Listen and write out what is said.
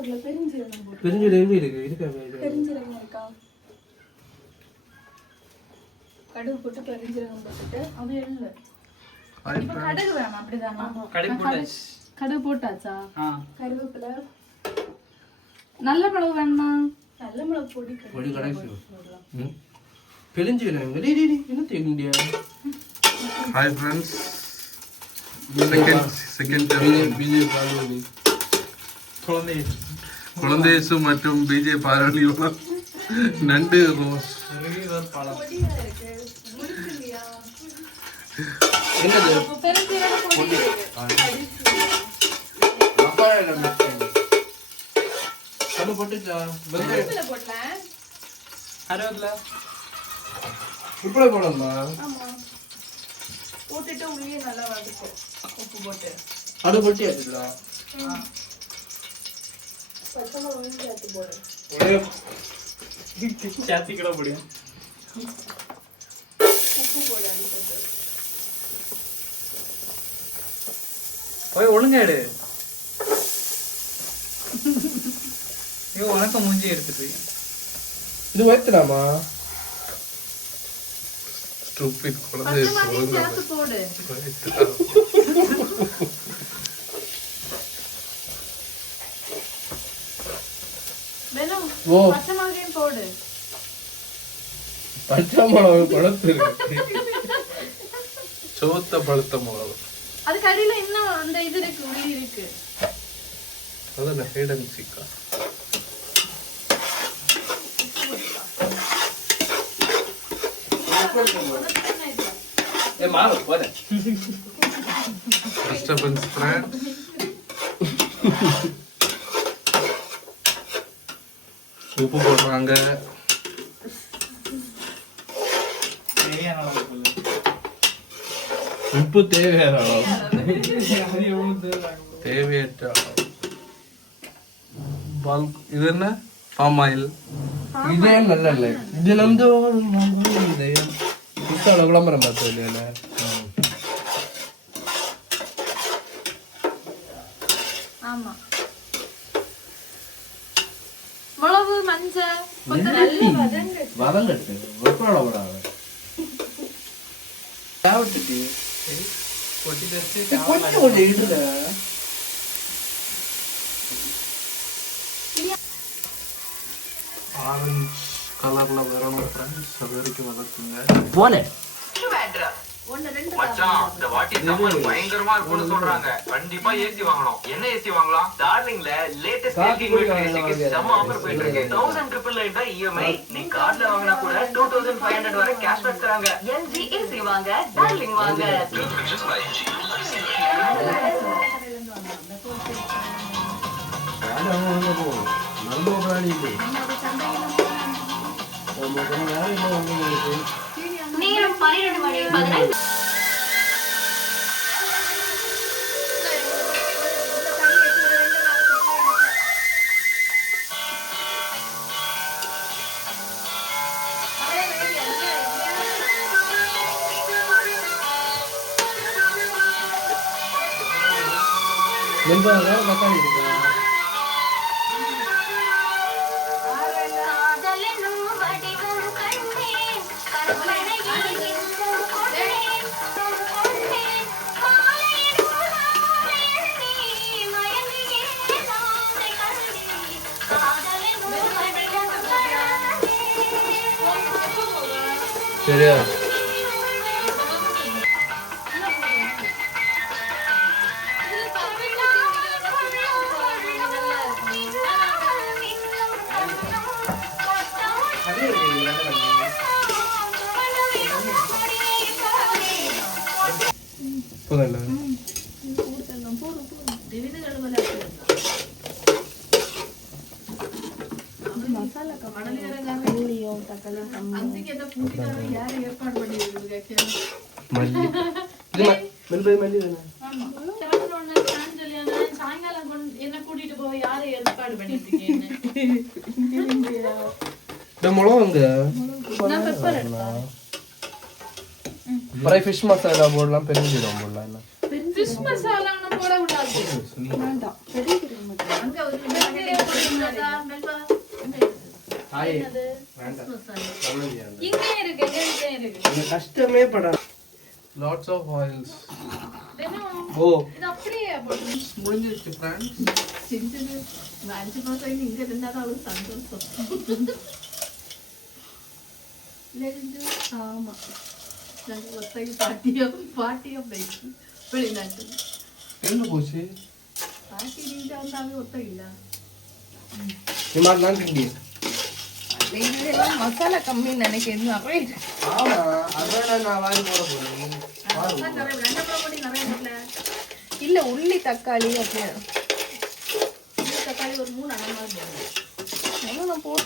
போடல பெருஞ்சீரகம் போட்டு பெருஞ்சீரகம் இருக்கு? இருக்கா பெருஞ்சீரகம் இருக்கா? கடுகு போட்டு பெருஞ்சீரகம் போட்டுட்டு அது எள்ளு. இப்ப கடுகு வேணாம் அப்படிதானா? கடுகு போட்டாச்சு. கடுகு போட்டாச்சா? ஆ. கருவேப்பிலை. நல்ல மிளகு வேணுமா? நல்ல மிளகு பொடி பொடி கடைசி. ம். பெருஞ்சீரகம். டேய் டேய் என்ன தெரியுங்க hi friends second second BJ colony குழந்தை குழந்தையசு மற்றும் பிஜே பார்வதியோட நண்டு ரோஸ். போட்டுட்டு உள்ளே நல்லா வதக்கும் உப்பு போட்டு. அது போட்டு பச்சை மிளகு சேர்த்து போடு ஒரே சாத்தி கூட முடியும். உப்பு போடு அடுத்தது போய் ஒழுங்கா எடு. ஐயோ உனக்கு மூஞ்சி எடுத்துட்டு. இது வைத்தலாமா ஸ்டூபிட் போடு. ஓ. பச்சை மிளகையும் போடு. பச்சை மிளகு சோத்த பழுத்த மிளகு. அதுக்கு அடியில இன்னும் அந்த இது இருக்கு உள்ளி இருக்கு? அதான் ஹைடன் சிக்கா ஏ மாறு உப்பு போடுறாங்க. உப்பு தேவையான தேவையற்ற. பல்க் இது என்ன? பாம் ஆயில் இதே நல்ல இல்லை இது வந்து இதே புத்தால விளம்பரம் பார்த்தது இல்லையா ஆமா மிளகு மஞ்சள். வதங்கட்டு வெப்பட விடாத தேவட்டுக்கு பொட்டி தச்சு கொஞ்சம் கொஞ்சம் இடுல ஆரஞ்சு கலர்ல வரணும் ஃப்ரெண்ட்ஸ் அது வரைக்கும் மச்சான் இந்த வாட்டி சம்மர் பயங்கரமா இருக்கும்னு சொல்றாங்க. கண்டிப்பா ஏசி வாங்கணும். என்ன ஏசி வாங்கலாம்? டார்லிங்ல லேட்டஸ்ட் ஏசிக்கு செம்ம ஆஃபர் போயிட்டு இருக்கு. தௌசண்ட் ட்ரிபிள் நைன் தான் இஎம்ஐ நீ கார்ட்ல வாங்கினா கூட டூ தௌசண்ட் ஃபைவ் ஹண்ட்ரட் வரை கேஷ்பேக் தராங்க. எல்ஜி ஏசி வாங்க டார்லிங் வாங்க. பிராணி நம்ம வாங்க நேரம் பன்னிரண்டு மணி பதினைந்து வெண்பாக தக்காளி இருக்கு ശരിയാണ് ഇപ്പൊ மெல்பை மல்லி தானே சாயங்காலம் கொண்டு என்ன கூட்டிட்டு போக யாரை ஏற்பாடு இந்த மிளகுங்க ஃபிஷ் மசாலா போடலாம் பெருஞ்சீரகம் போடலாம் என்ன? ஃபிஷ் மசாலா போட கூடாது வேண்டாம் தாயே வேண்டாம். இங்கே இருக்கு எங்க இருக்கு. கஷ்டமே பட லாட்ஸ் ஆஃப் ஆயில்ஸ் ஓ. இது அப்படியே முடிஞ்சிருச்சு ஃப்ரெண்ட்ஸ் இந்த அஞ்சு மாசம் இங்க சந்தோஷம். எல்லாம் மசாலா கம்மி நினைக்கிறேன். இல்ல உள்ளி தக்காளி அப்படியே. தக்காளி ஒரு மூணு அண்ணன் மாதிரி போட்டு